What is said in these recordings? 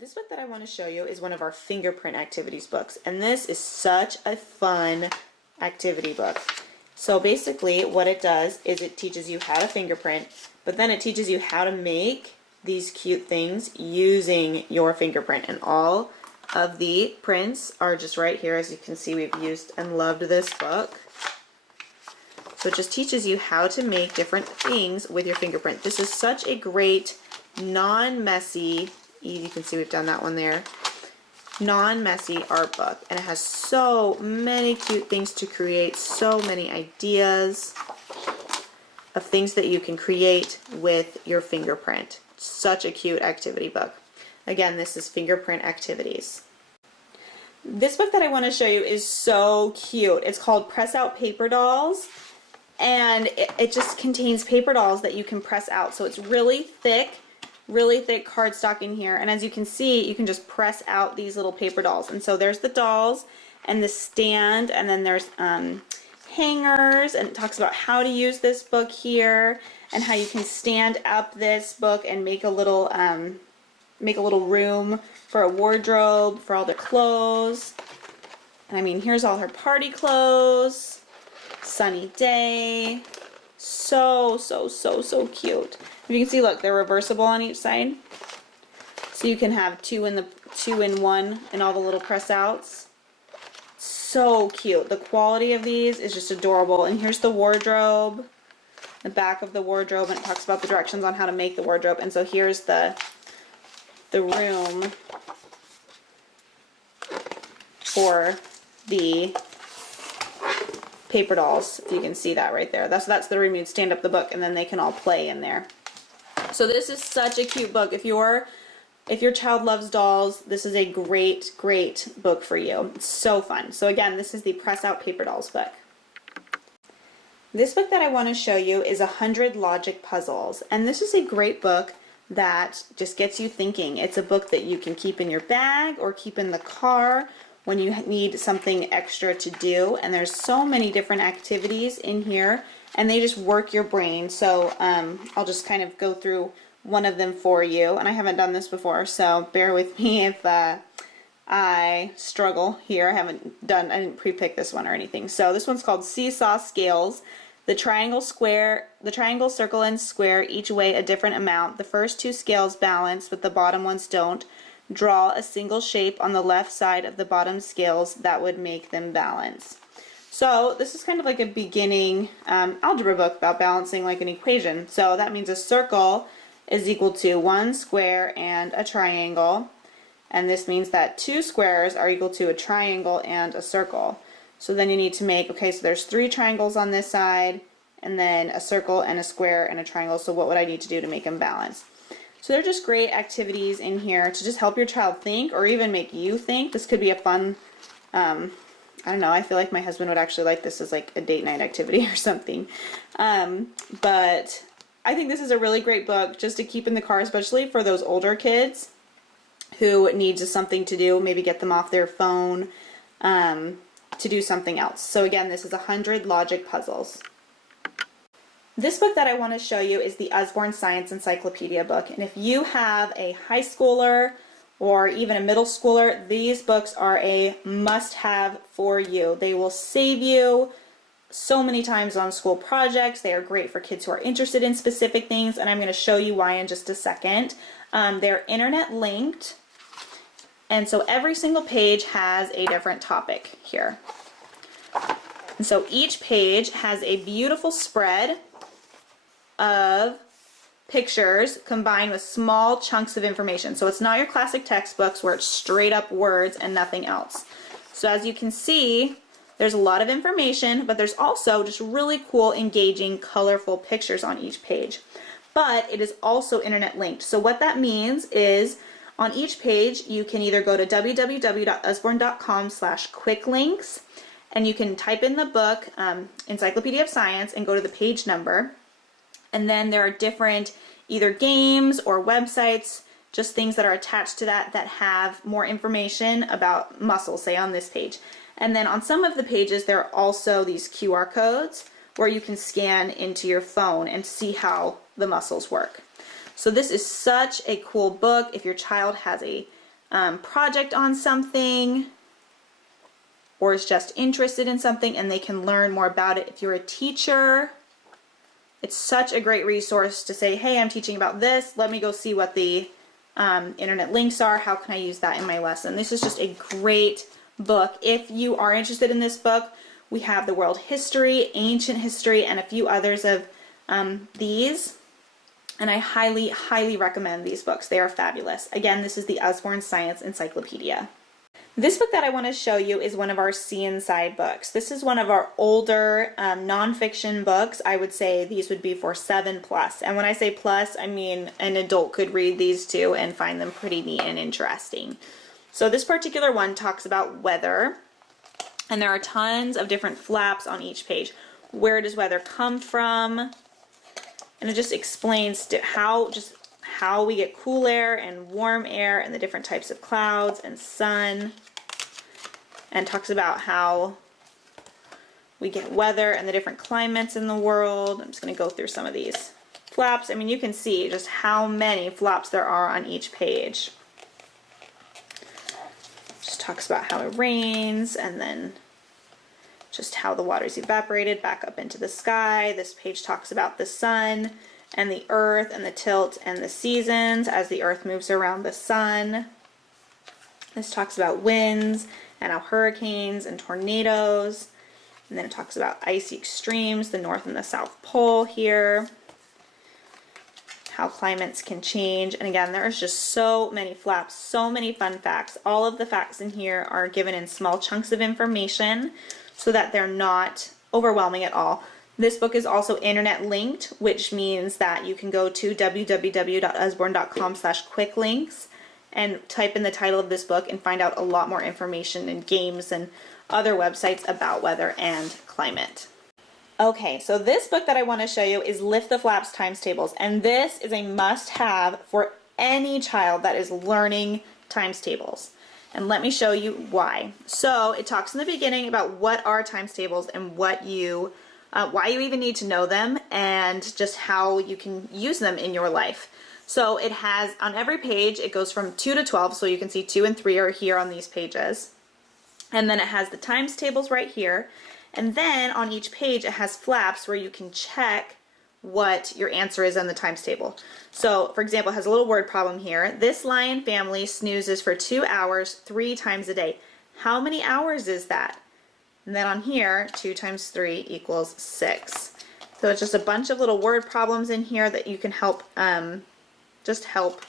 This book that I want to show you is one of our fingerprint activities books, and this is such a fun activity book. So basically what it does is it teaches you how to fingerprint, but then it teaches you how to make these cute things using your fingerprint, and all of the prints are just right here. As you can see, we've used and loved this book. So it just teaches you how to make different things with your fingerprint. This is such a great non-messy, you can see we've done that one there, non-messy art book, and it has so many cute things to create, so many ideas of things that you can create with your fingerprint. Such a cute activity book. Again, this is Fingerprint Activities. This book that I want to show you is so cute. It's called Press Out Paper Dolls, and it just contains paper dolls that you can press out. So it's really thick cardstock in here, and as you can see, you can just press out these little paper dolls. And so there's the dolls and the stand, and then there's hangers, and it talks about how to use this book here and how you can stand up this book and make a little room for a wardrobe for all their clothes. And I mean, here's all her party clothes. Sunny day. So cute. You can see, look, they're reversible on each side. So you can have two in one and all the little press outs. So cute. The quality of these is just adorable. And here's the wardrobe, the back of the wardrobe, and it talks about the directions on how to make the wardrobe. And so here's the room for the paper dolls, if you can see that right there. That's the room you'd stand up the book, and then they can all play in there. So this is such a cute book. If your child loves dolls, this is a great book for you. It's so fun. So again, this is the Press Out Paper Dolls book. This book that I want to show you is 100 Logic Puzzles, and this is a great book that just gets you thinking. It's a book that you can keep in your bag or keep in the car when you need something extra to do, and there's so many different activities in here, and they just work your brain. So I'll just kind of go through one of them for you, and I haven't done this before, so bear with me if I struggle here. I didn't pre-pick this one or anything. So this one's called Seesaw Scales. The triangle, circle, and square each weigh a different amount. The first two scales balance, but the bottom ones don't. Draw a single shape on the left side of the bottom scales that would make them balance. So this is kind of like a beginning algebra book about balancing like an equation. So that means a circle is equal to one square and a triangle. And this means that two squares are equal to a triangle and a circle. So then you need to make, okay, so there's three triangles on this side, and then a circle and a square and a triangle. So what would I need to do to make them balance? So they're just great activities in here to just help your child think, or even make you think. This could be a fun, I don't know, I feel like my husband would actually like this as like a date night activity or something. But I think this is a really great book just to keep in the car, especially for those older kids who need just something to do, maybe get them off their phone to do something else. So again, this is 100 Logic Puzzles. This book that I want to show you is the Usborne Science Encyclopedia book, and if you have a high schooler or even a middle schooler, these books are a must-have for you. They will save you so many times on school projects. They are great for kids who are interested in specific things, and I'm going to show you why in just a second. They're internet linked, and so every single page has a different topic here. And so each page has a beautiful spread of pictures combined with small chunks of information. So it's not your classic textbooks where it's straight up words and nothing else. So as you can see, there's a lot of information, but there's also just really cool, engaging, colorful pictures on each page. But it is also internet linked. So what that means is on each page, you can either go to www.usborne.com/quicklinks, and you can type in the book, Encyclopedia of Science, and go to the page number. And then there are different either games or websites, just things that are attached to that have more information about muscles, say on this page. And then on some of the pages, there are also these QR codes where you can scan into your phone and see how the muscles work. So this is such a cool book if your child has a project on something or is just interested in something and they can learn more about it. If you're a teacher, it's such a great resource to say, hey, I'm teaching about this. Let me go see what the internet links are. How can I use that in my lesson? This is just a great book. If you are interested in this book, we have the world history, ancient history, and a few others of these. And I highly, highly recommend these books. They are fabulous. Again, this is the Usborne Science Encyclopedia. This book that I want to show you is one of our See Inside books. This is one of our older nonfiction books. I would say these would be for 7+. And when I say plus, I mean an adult could read these too and find them pretty neat and interesting. So this particular one talks about weather, and there are tons of different flaps on each page. Where does weather come from? And it just explains how we get cool air and warm air and the different types of clouds and sun, and talks about how we get weather and the different climates in the world. I'm just going to go through some of these flaps. I mean, you can see just how many flaps there are on each page. Just talks about how it rains and then just how the water's evaporated back up into the sky. This page talks about the sun and the earth and the tilt and the seasons as the earth moves around the sun. This talks about winds and how hurricanes and tornadoes. And then it talks about icy extremes, the North and the South Pole here. How climates can change. And again, there's just so many flaps, so many fun facts. All of the facts in here are given in small chunks of information so that they're not overwhelming at all. This book is also internet linked, which means that you can go to www.usborne.com/quicklinks and type in the title of this book and find out a lot more information and games and other websites about weather and climate. Okay, so this book that I want to show you is Lift the Flaps Times Tables, and this is a must-have for any child that is learning times tables. And let me show you why. So it talks in the beginning about what are times tables and what you why you even need to know them and just how you can use them in your life. So it has, on every page, it goes from 2 to 12, so you can see 2 and 3 are here on these pages. And then it has the times tables right here. And then on each page it has flaps where you can check what your answer is on the times table. So, for example, it has a little word problem here. This lion family snoozes for 2 hours 3 times a day. How many hours is that? And then on here, 2 times 3 equals 6. So it's just a bunch of little word problems in here that you can help, just help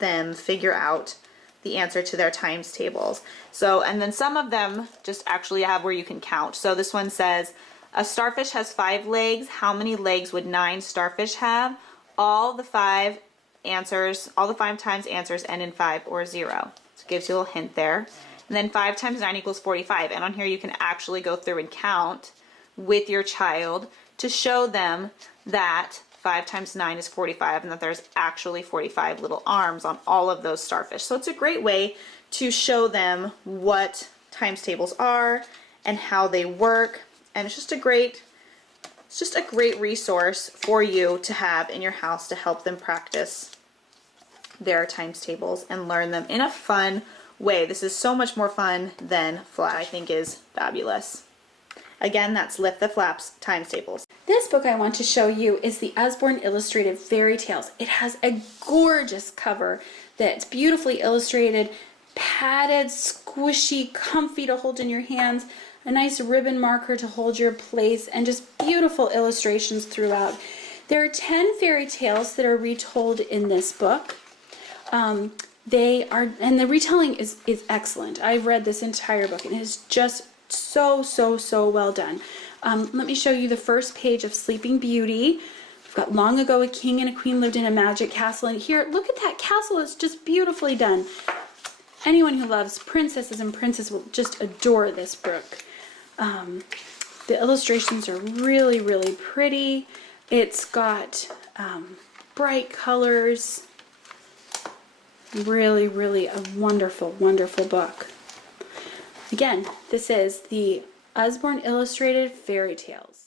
them figure out the answer to their times tables. So, and then some of them just actually have where you can count. So this one says, a starfish has 5 legs. How many legs would 9 starfish have? All the 5 answers, all the 5 times answers end in 5 or 0. So it gives you a little hint there. And then 5 times 9 equals 45. And on here you can actually go through and count with your child to show them that 5 times 9 is 45 and that there's actually 45 little arms on all of those starfish. So it's a great way to show them what times tables are and how they work. And it's just a great resource for you to have in your house to help them practice their times tables and learn them in a fun way. This is so much more fun than Flash. I think is fabulous. Again, that's Lift the Flaps Times Tables. This book I want to show you is the Usborne Illustrated Fairy Tales. It has a gorgeous cover that's beautifully illustrated, padded, squishy, comfy to hold in your hands, a nice ribbon marker to hold your place, and just beautiful illustrations throughout. There are 10 fairy tales that are retold in this book. And the retelling is excellent. I've read this entire book and it is just so well done. Let me show you the first page of Sleeping Beauty. We've got long ago a king and a queen lived in a magic castle, and here, look at that castle. It's just beautifully done. Anyone who loves princesses and princes will just adore this book. The illustrations are really pretty. It's got bright colors. Really a wonderful book. Again, this is the Usborne Illustrated Fairy Tales.